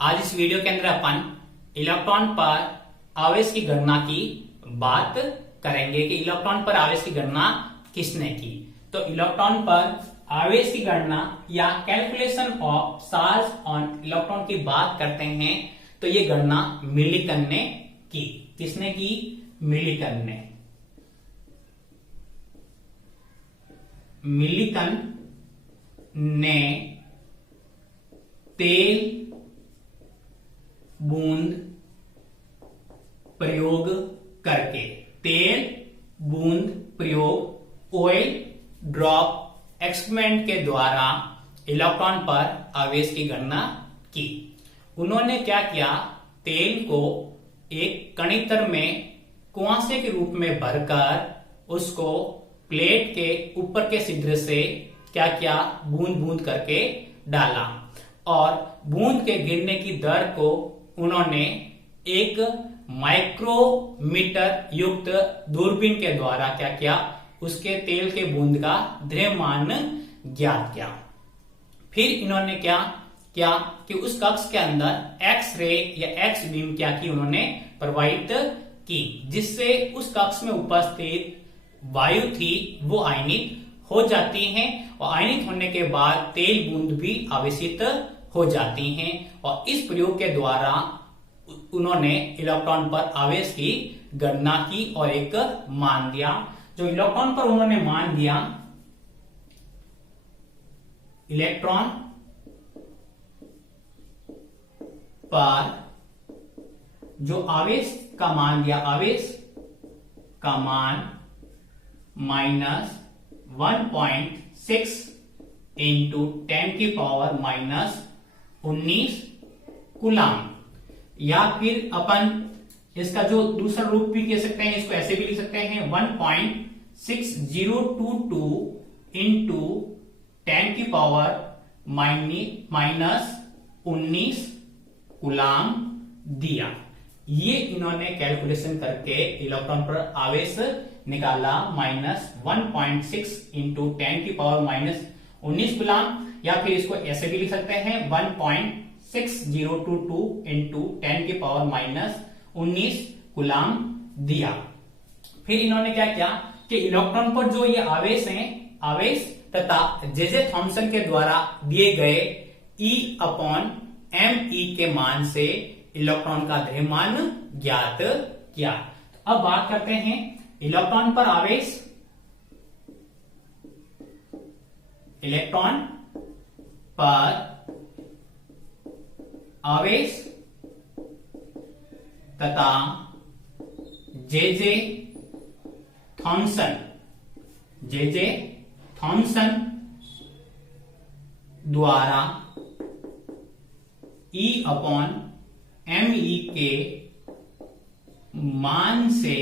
आज इस वीडियो के अंदर अपन इलेक्ट्रॉन पर आवेश की गणना की बात करेंगे कि इलेक्ट्रॉन पर आवेश की गणना किसने की। तो इलेक्ट्रॉन पर आवेश की गणना या calculation of charge on electron की बात करते हैं तो ये गणना मिलिकन ने की। किसने की? मिलिकन ने। मिलिकन ने तेल बूंद प्रयोग करके, तेल बूंद प्रयोग ऑयल ड्रॉप एक्सपेरिमेंट के द्वारा इलेक्ट्रॉन पर आवेश की गणना की। उन्होंने क्या किया? तेल को एक कणित्र में कुआंसे के रूप में भरकर उसको प्लेट के ऊपर के छिद्र से क्या किया? बूंद बूंद करके डाला और बूंद के गिरने की दर को उन्होंने एक माइक्रोमीटर युक्त दूरबीन के द्वारा क्या किया? उसके तेल के बूंद का द्रव्यमान ज्ञात किया। फिर इन्होंने क्या किया कि उस कक्ष के अंदर एक्स रे या एक्स बीम क्या की? उन्होंने प्रवाहित की, जिससे उस कक्ष में उपस्थित वायु थी वो आयनित हो जाती हैं और आयनित होने के बाद तेल बूंद भी आवेशित हो जाती हैं। और इस प्रयोग के द्वारा उन्होंने इलेक्ट्रॉन पर आवेश की गणना की और एक मान दिया। जो इलेक्ट्रॉन पर उन्होंने मान दिया, इलेक्ट्रॉन पर जो आवेश का मान दिया, आवेश का मान -1.6 इंटू 10 की पावर -19 कूलाम। या फिर अपन इसका जो दूसरा रूप भी कह सकते हैं, इसको ऐसे भी लिख सकते हैं 1.6022 इंटू 10 की पावर -19 कूलाम दिया। ये इन्होंने कैलकुलेशन करके इलेक्ट्रॉन पर आवेश निकाला -1.6 इंटू 10 की पावर -19 कूलाम। या फिर इसको ऐसे भी लिख सकते हैं 1.6022 इंटू 10 की पावर -19 कूलाम दिया। फिर इन्होंने क्या किया कि इलेक्ट्रॉन पर जो ये आवेश हैं, आवेश तथा जे थॉम्सन के द्वारा दिए गए E/me के मान से इलेक्ट्रॉन का द्रव्यमान ज्ञात किया। तो अब बात करते हैं इलेक्ट्रॉन पर आवेश, इलेक्ट्रॉन पर आवेश तथा जे थॉम्सन द्वारा E/me के मान से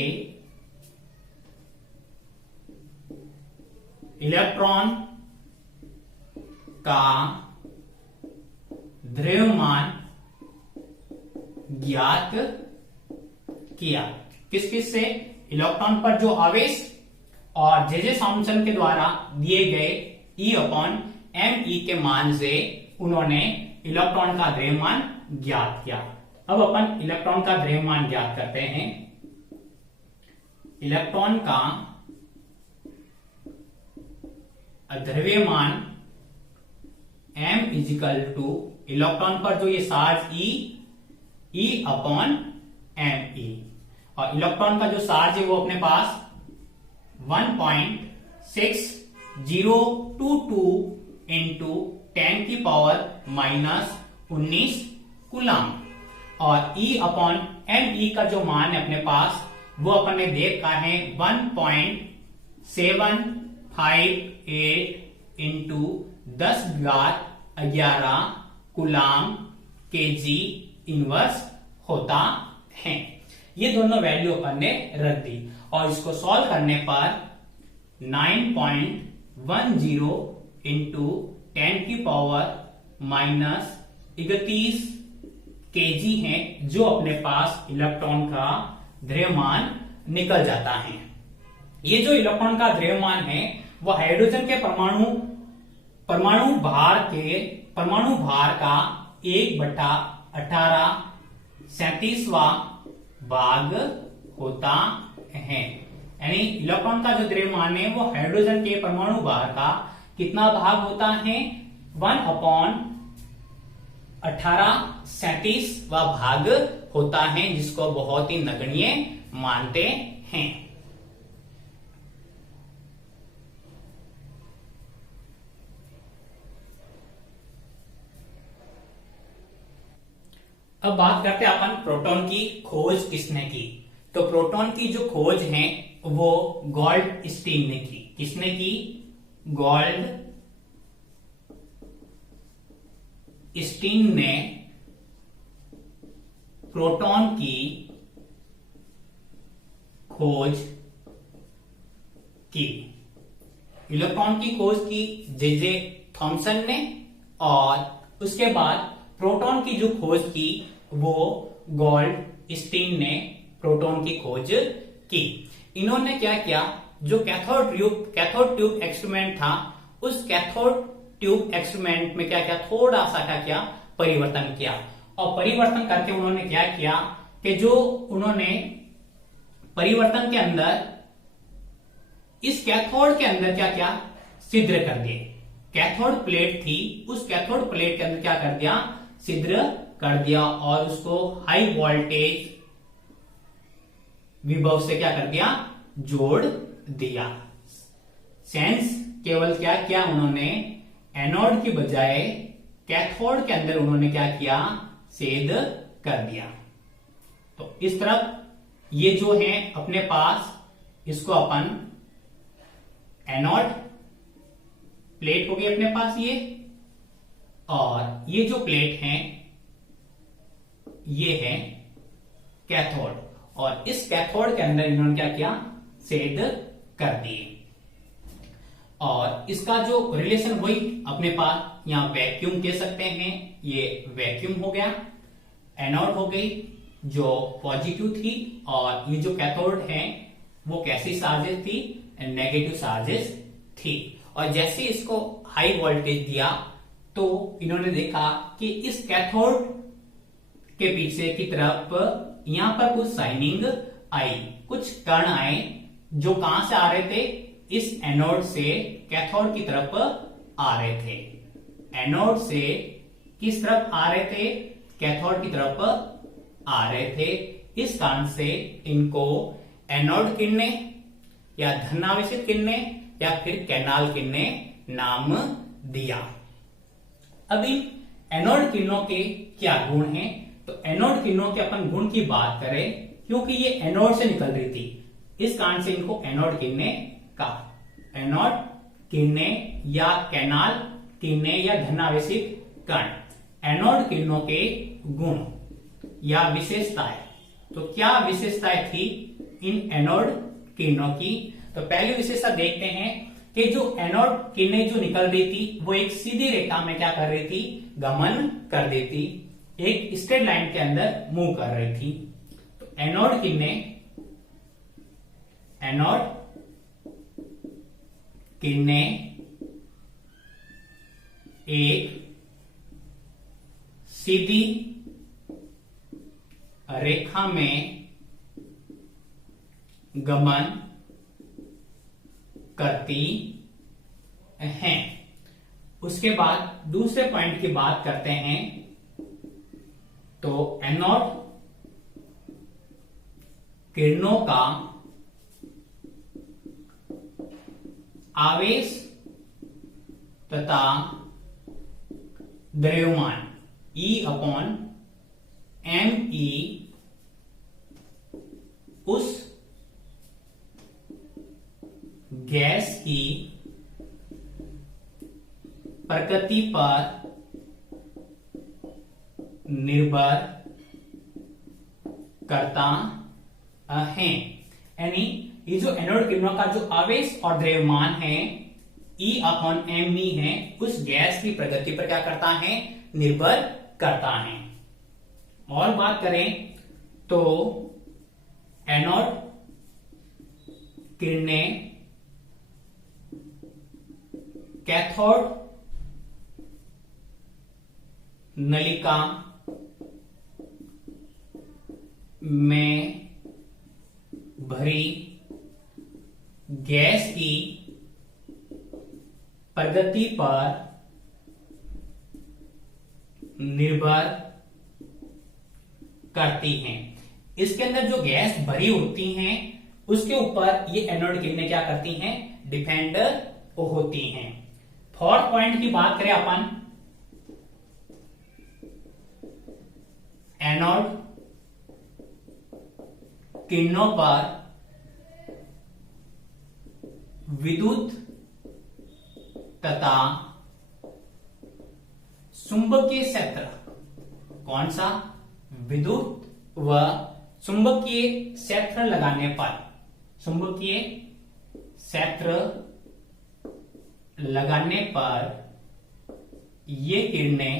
इलेक्ट्रॉन का द्रव्यमान ज्ञात किया। किस किस से? इलेक्ट्रॉन पर जो आवेश और जे थॉम्सन के द्वारा दिए गए E/me के मान से उन्होंने इलेक्ट्रॉन का द्रव्यमान ज्ञात किया। अब अपन इलेक्ट्रॉन का द्रव्यमान ज्ञात करते हैं। इलेक्ट्रॉन का द्रव्यमान m इजिकल टू इलेक्ट्रॉन पर जो ये चार्ज E/me और इलेक्ट्रॉन का जो चार्ज है वो अपने पास 1.6022 इंटू 10 की पावर -19 कूलाम। और E/me का जो मान है अपने पास वो अपन ने देखा है 1.758 इंटू 10⁻11 कूलाम kg इनवर्स होता है। ये दोनों वैल्यू अपन ने रख दी और इसको सॉल्व करने पर 9.10 इंटू 10 की पावर -31 kg है, जो अपने पास इलेक्ट्रॉन का द्रव्यमान निकल जाता है। ये जो इलेक्ट्रॉन का द्रव्यमान है वो हाइड्रोजन के परमाणु भार का 1/8 1837वां भाग होता है। यानी इलेक्ट्रॉन का जो द्रव्यमान है वो हाइड्रोजन के परमाणु भार का कितना भाग होता है? 1/1837वां भाग होता है, जिसको बहुत ही नगण्य मानते हैं। अब बात करते हैं अपन प्रोटॉन की खोज किसने की। तो प्रोटॉन की जो खोज है वो गोल्डस्टीन ने की। किसने की? गोल्डस्टीन ने प्रोटॉन की खोज की। इलेक्ट्रॉन की खोज की जे थॉमसन ने, और उसके बाद प्रोटॉन की जो खोज की वो गोल्डस्टीन ने प्रोटॉन की खोज की। इन्होंने क्या किया? जो कैथोड ट्यूब एक्सपेरिमेंट था, उस कैथोड ट्यूब एक्सपेरिमेंट में क्या किया? थोड़ा सा क्या किया? परिवर्तन किया। और परिवर्तन करके उन्होंने क्या किया कि जो उन्होंने परिवर्तन के अंदर इस कैथोड के अंदर क्या किया? छिद्र कर दिए। कैथोड प्लेट थी, उस कैथोड प्लेट के अंदर क्या कर दिया? छिद्र कर दिया और उसको हाई वोल्टेज विभव से क्या कर दिया? जोड़ दिया। सेंस केवल क्या किया उन्होंने? एनोड की बजाय कैथोड के अंदर उन्होंने क्या किया? छेद कर दिया। तो इस तरफ ये जो है अपने पास, इसको अपन एनोड प्लेट हो गई अपने पास ये, और ये जो प्लेट है ये है कैथोड, और इस कैथोड के अंदर इन्होंने क्या किया? छेद कर दिए। और इसका जो रिलेशन हुई अपने पास, यहां वैक्यूम कह सकते हैं, ये वैक्यूम हो गया। एनोड हो गई जो पॉजिटिव थी, और ये जो कैथोड है वो कैसी चार्जेस थी? नेगेटिव चार्जेस थी। और जैसे इसको हाई वोल्टेज दिया तो इन्होंने देखा कि इस कैथोड के पीछे की तरफ यहां पर कुछ शाइनिंग आई, कुछ कण आए जो कहां से आ रहे थे? इस एनोड से कैथोड की तरफ आ रहे थे। एनोड से किस तरफ आ रहे थे? कैथोड की तरफ आ रहे थे। इस कारण से इनको एनोड किरणें या धनावेशित किरणें या फिर कैनाल किरणें नाम दिया। अब इन एनोड किरणों के क्या गुण हैं? तो एनोड किरणों के अपन गुण की बात करें, क्योंकि ये एनोड से निकल रही थी, इस कारण से इनको एनोड किरणें कहा। एनोड किरणें या कैनाल किरणें या धनावेशित कण। एनोड किरणों के गुण या विशेषताएं। तो क्या विशेषताएं थी इन एनोड किरणों की? तो पहली विशेषता देखते हैं कि जो एनोड किरणें जो निकल रही थी वो एक सीधी रेखा में क्या कर रही थी? गमन कर रही थी, एक स्ट्रेट लाइन के अंदर मूव कर रही थी। तो एनोड किरणें एक सीधी रेखा में गमन करती हैं। उसके बाद दूसरे पॉइंट की बात करते हैं। तो एनोड किरणों का आवेश तथा द्रव्यमान E/mE उस गैस की प्रकृति पर निर्भर करता है। यानी ये जो एनोड किरणों का जो आवेश और द्रव्यमान है E/mE है, उस गैस की प्रगति पर क्या करता है? निर्भर करता है। और बात करें तो एनोड किरणें कैथोड नलिका में भरी गैस की प्रगति पर निर्भर करती हैं। इसके अंदर जो गैस भरी होती हैं उसके ऊपर ये एनोड किरणें क्या करती हैं, डिपेंड होती हैं। फोर्थ पॉइंट की बात करें अपन, एनोड किरणों पर विद्युत तथा चुंबकीय क्षेत्र, कौन सा, विद्युत व चुंबकीय क्षेत्र लगाने पर, चुंबकीय क्षेत्र लगाने पर ये किरणें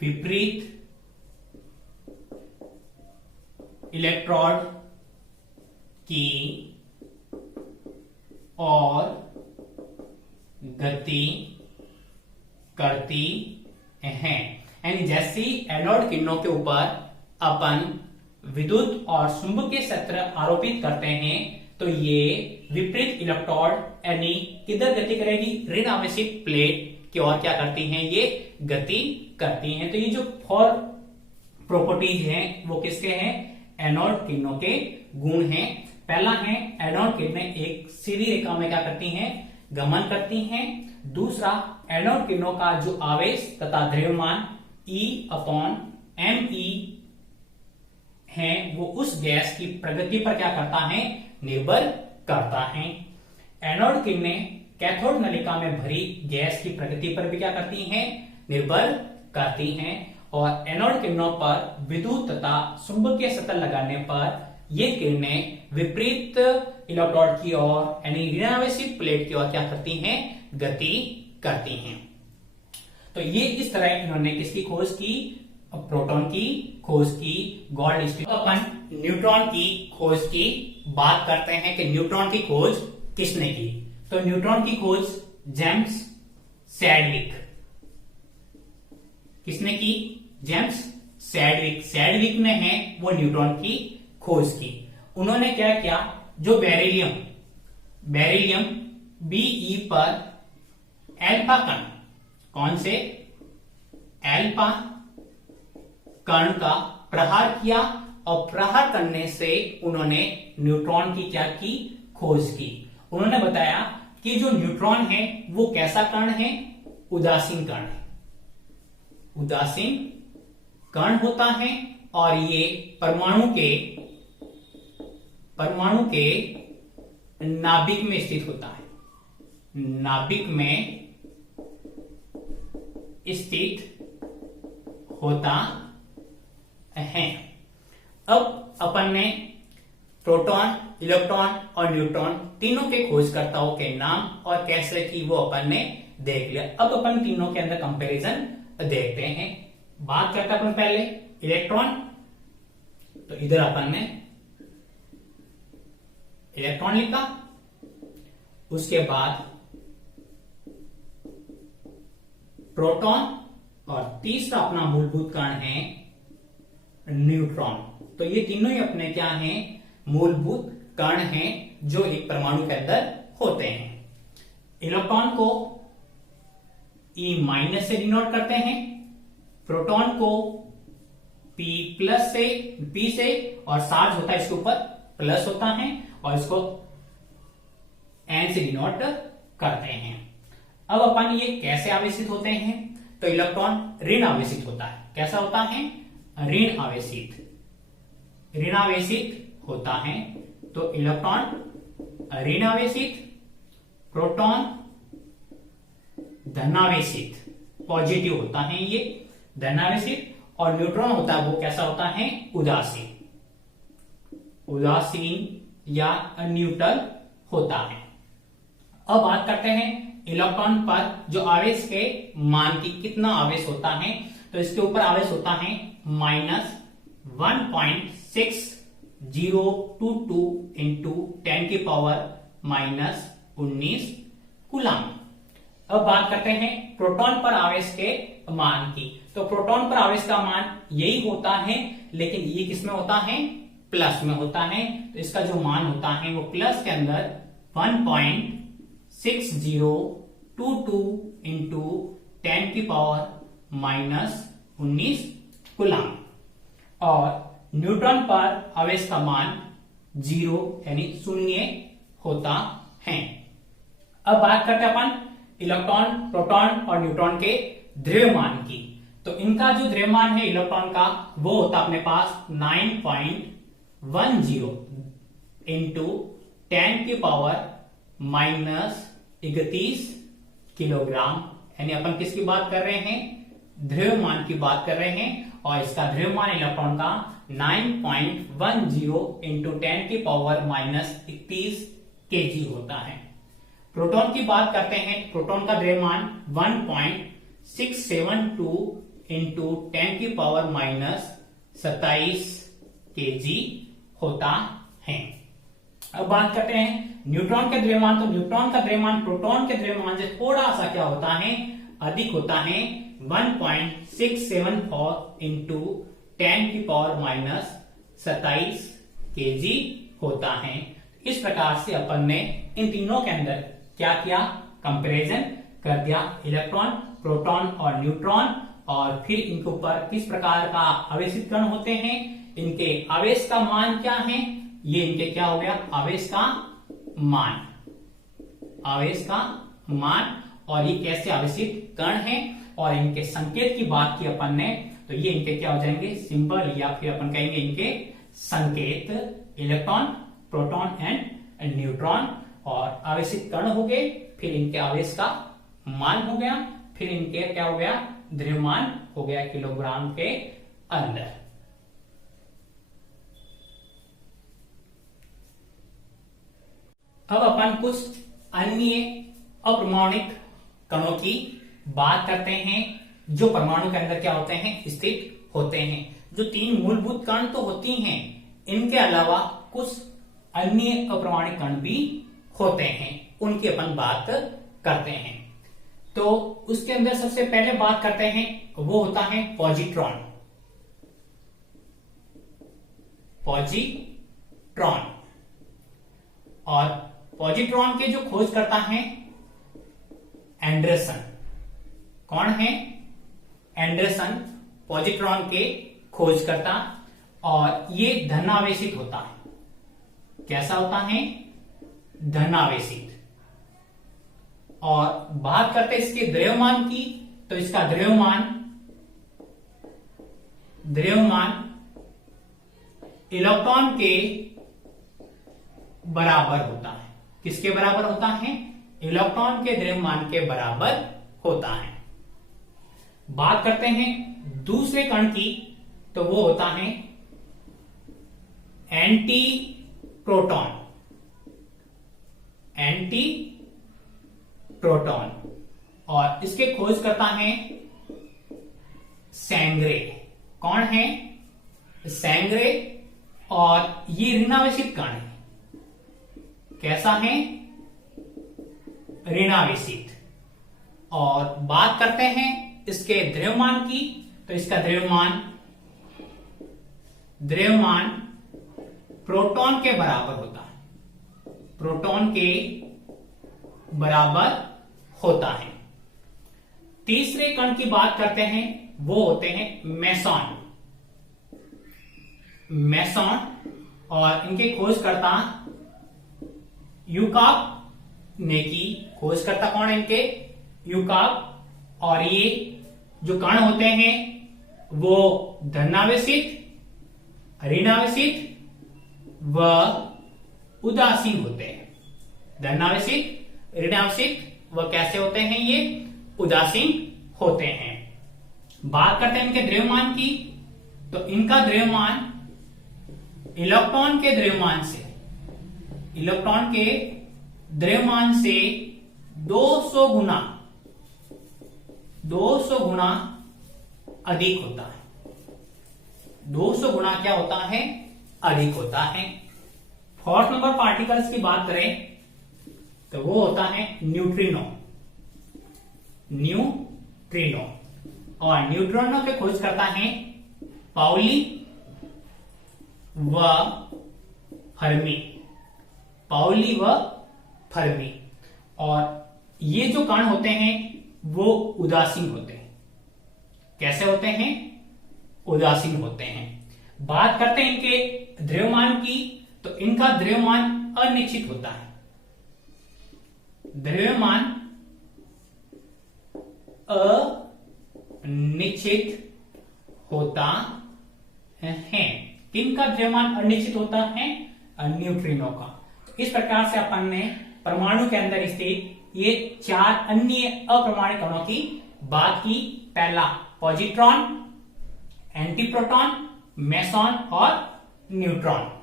विपरीत इलेक्ट्रोड की और गति करती हैं। यानी जैसी एनोड किरणों के ऊपर अपन विद्युत और चुंबकीय क्षेत्र आरोपित करते हैं तो ये विपरीत इलेक्ट्रोड यानी किधर गति करेगी, ऋण आवेशित प्लेट की ओर क्या करती हैं, ये गति करती हैं। तो ये जो 4 प्रॉपर्टीज हैं वो किसके हैं, एनोड किरणों के गुण हैं। पहला है एनोड किरणें एक सीधी रेखा में क्या करती हैं, गमन करती हैं। दूसरा, एनोड किरणों का जो आवेश तथा द्रव्यमान E/me है वो उस गैस की प्रगति पर क्या करता है, निर्भर करता है। एनोड किरणें कैथोड नलिका में भरी गैस की प्रगति पर भी क्या करती हैं, निर्भर करती हैं। और एनोड किरणों पर विद्युत तथा चुंबकीय क्षेत्र लगाने पर ये किरणें विपरीत इलेक्ट्रोड की ओर यानी ऋणावेशित प्लेट की ओर क्या करती हैं, गति करती हैं। तो ये इस तरह इन्होंने किसकी खोज की, प्रोटॉन की खोज की, गॉल्ड स्टीन। अपन न्यूट्रॉन की खोज की बात करते हैं कि न्यूट्रॉन की खोज किसने की। तो न्यूट्रॉन की खोज जेम्स सैडविक, किसने की, जेम्स सैडविक। सैडविक ने है वो न्यूट्रॉन की खोज की। उन्होंने क्या किया, जो बेरिलियम Be पर एल्फा कण, कौन से, एल्फा कण का प्रहार किया और प्रहार करने से उन्होंने न्यूट्रॉन की क्या की, खोज की। उन्होंने बताया कि जो न्यूट्रॉन है वो कैसा कण है, उदासीन कण है, उदासीन कण होता है और ये परमाणु के नाभिक में स्थित होता है, नाभिक में स्थित होता है। अब अपन ने प्रोटॉन, इलेक्ट्रॉन और न्यूट्रॉन तीनों के खोजकर्ताओं के नाम और कैसे की वो अपन ने देख लिया। अब अपन तीनों के अंदर कंपैरिजन देखते हैं। बात करते अपन पहले इलेक्ट्रॉन, तो इधर अपन ने इलेक्ट्रॉन लिखा, उसके बाद प्रोटॉन और तीसरा अपना मूलभूत कण है न्यूट्रॉन। तो ये तीनों ही अपने क्या हैं, मूलभूत कण हैं जो एक परमाणु के अंदर होते हैं। इलेक्ट्रॉन को E- से डिनोट करते हैं, प्रोटॉन को P से और चार्ज होता है इसके ऊपर प्लस होता है और इसको N से डिनोट करते हैं। अब अपन ये कैसे आवेशित होते हैं, तो इलेक्ट्रॉन ऋण आवेशित होता है। कैसा होता है, ऋण आवेशित होता है। तो इलेक्ट्रॉन ऋण आवेशित, प्रोटॉन धनावेशित, पॉजिटिव होता है ये धनावेशित, और न्यूट्रॉन होता है वो कैसा होता है, उदासीन या न्यूट्रल होता है। अब बात करते हैं इलेक्ट्रॉन पर जो आवेश के मान की कितना आवेश होता है, तो इसके ऊपर आवेश होता है -1.6022 इंटू 10⁻⁻19 कूलम। अब बात करते हैं प्रोटॉन पर आवेश के मान की। तो प्रोटॉन पर आवेश का मान यही होता है, लेकिन ये किसमें होता है, प्लस में होता है। तो इसका जो मान होता है वो प्लस के अंदर 1.6022 इंटू 10⁻⁻19 कूलम। और न्यूट्रॉन पर आवेश का मान 0 यानी 0 होता है। अब बात करते हैं अपन इलेक्ट्रॉन, प्रोटॉन और न्यूट्रॉन के द्रव्यमान की। तो इनका जो द्रव्यमान है इलेक्ट्रॉन का वो होता अपने पास 9.10 इंटू 10⁻31 किलोग्राम, यानी अपन किसकी बात कर रहे हैं, द्रव्यमान की बात कर रहे हैं। और इसका द्रव्यमान इलेक्ट्रॉन का 9.10 इंटू 10⁻31 केजी होता है। प्रोटॉन की बात करते हैं, प्रोटॉन का द्रव्यमान 1.672 इंटू 10⁻27 केजी होता है। अब बात करते हैं न्यूट्रॉन के द्रव्यमान। तो न्यूट्रॉन का द्रव्यमान प्रोटॉन के द्रव्यमान से थोड़ा सा क्या होता है, अधिक होता है, 1.674 इंटू 10⁻27 केजी होता है। इस प्रकार से अपन ने इन तीनों के अंदर क्या किया, कंपैरिजन कर दिया, इलेक्ट्रॉन, प्रोटॉन और न्यूट्रॉन, और फिर इनके ऊपर किस प्रकार का आवेशित कण होते हैं, इनके आवेश का मान क्या है, ये इनके क्या हो गया, आवेश का मान, आवेश का मान, और ये कैसे आवेशित कण है, और इनके संकेत की बात की अपन ने, तो ये इनके क्या हो जाएंगे, सिंबल, या फिर अपन कहेंगे इनके संकेत, इलेक्ट्रॉन, प्रोटॉन एंड न्यूट्रॉन। और आवेशित कण हो गए, फिर इनके आवेश का मान हो गया, फिर इनके क्या हो गया, द्रव्यमान हो गया किलोग्राम के अंदर। अब अपन कुछ अन्य अपरमाणुक कणों की बात करते हैं जो परमाणु के अंदर क्या होते हैं, स्थित होते हैं। जो 3 मूलभूत कण तो होती हैं, इनके अलावा कुछ अन्य अपरमाणुक कण भी होते हैं, उनकी अपन बात करते हैं। तो उसके अंदर सबसे पहले बात करते हैं, वो होता है पॉजिट्रॉन। पॉजिट्रॉन, और पॉजिट्रॉन के जो खोज करता है एंडरसन। कौन है, एंडरसन, पॉजिट्रॉन के खोज करता, और ये धनावेशित होता है। कैसा होता है, धनावेशित। और बात करते हैं इसके द्रव्यमान की, तो इसका द्रव्यमान इलेक्ट्रॉन के बराबर होता है। किसके बराबर होता है, इलेक्ट्रॉन के द्रव्यमान के बराबर होता है। बात करते हैं दूसरे कण की, तो वो होता है एंटी प्रोटॉन। एंटी प्रोटॉन, और इसके खोज करता है सैंग्रे। कौन है, सैंग्रे, और ये ऋणावेशित कण है। कैसा है, ऋणावेशित। और बात करते हैं इसके द्रव्यमान की, तो इसका द्रव्यमान प्रोटॉन के बराबर होता है। प्रोटॉन के बराबर होता है। तीसरे कण की बात करते हैं, वो होते हैं मेसॉन। और इनके खोजकर्ता यूकाप ने की। खोजकर्ता कौन है इनके, यूकाप। और ये जो कण होते हैं वो धनावेशित, ऋणावेशित व उदासीन होते हैं। धनावेशित, ऋणावेशित व कैसे होते हैं, ये उदासीन होते हैं। बात करते हैं इनके द्रव्यमान की, तो इनका द्रव्यमान इलेक्ट्रॉन के द्रव्यमान से 200 गुना अधिक होता है। 200 गुना क्या होता है, अधिक होता है। 4th नंबर पार्टिकल्स की बात करें, तो वो होता है न्यूट्रिनो। न्यूट्रिनो। और न्यूट्रिनो के खोज करता है पाउली व फर्मी। पाउली व फर्मी। और ये जो कण होते हैं वो उदासीन होते हैं। कैसे होते हैं? उदासीन होते हैं। बात करते हैं इनके द्रव्यमान की, तो इनका द्रव्यमान अनिश्चित होता है। द्रव्यमान अनिश्चित होता है। किनका द्रव्यमान अनिश्चित होता है? न्यूट्रिनो का। इस प्रकार से अपन ने परमाणु के अंदर स्थित ये 4 अन्य अप्रमाणिक कणों की बात की। पहला पॉजिट्रॉन, एंटीप्रोटॉन, मेसॉन और न्यूट्रॉन।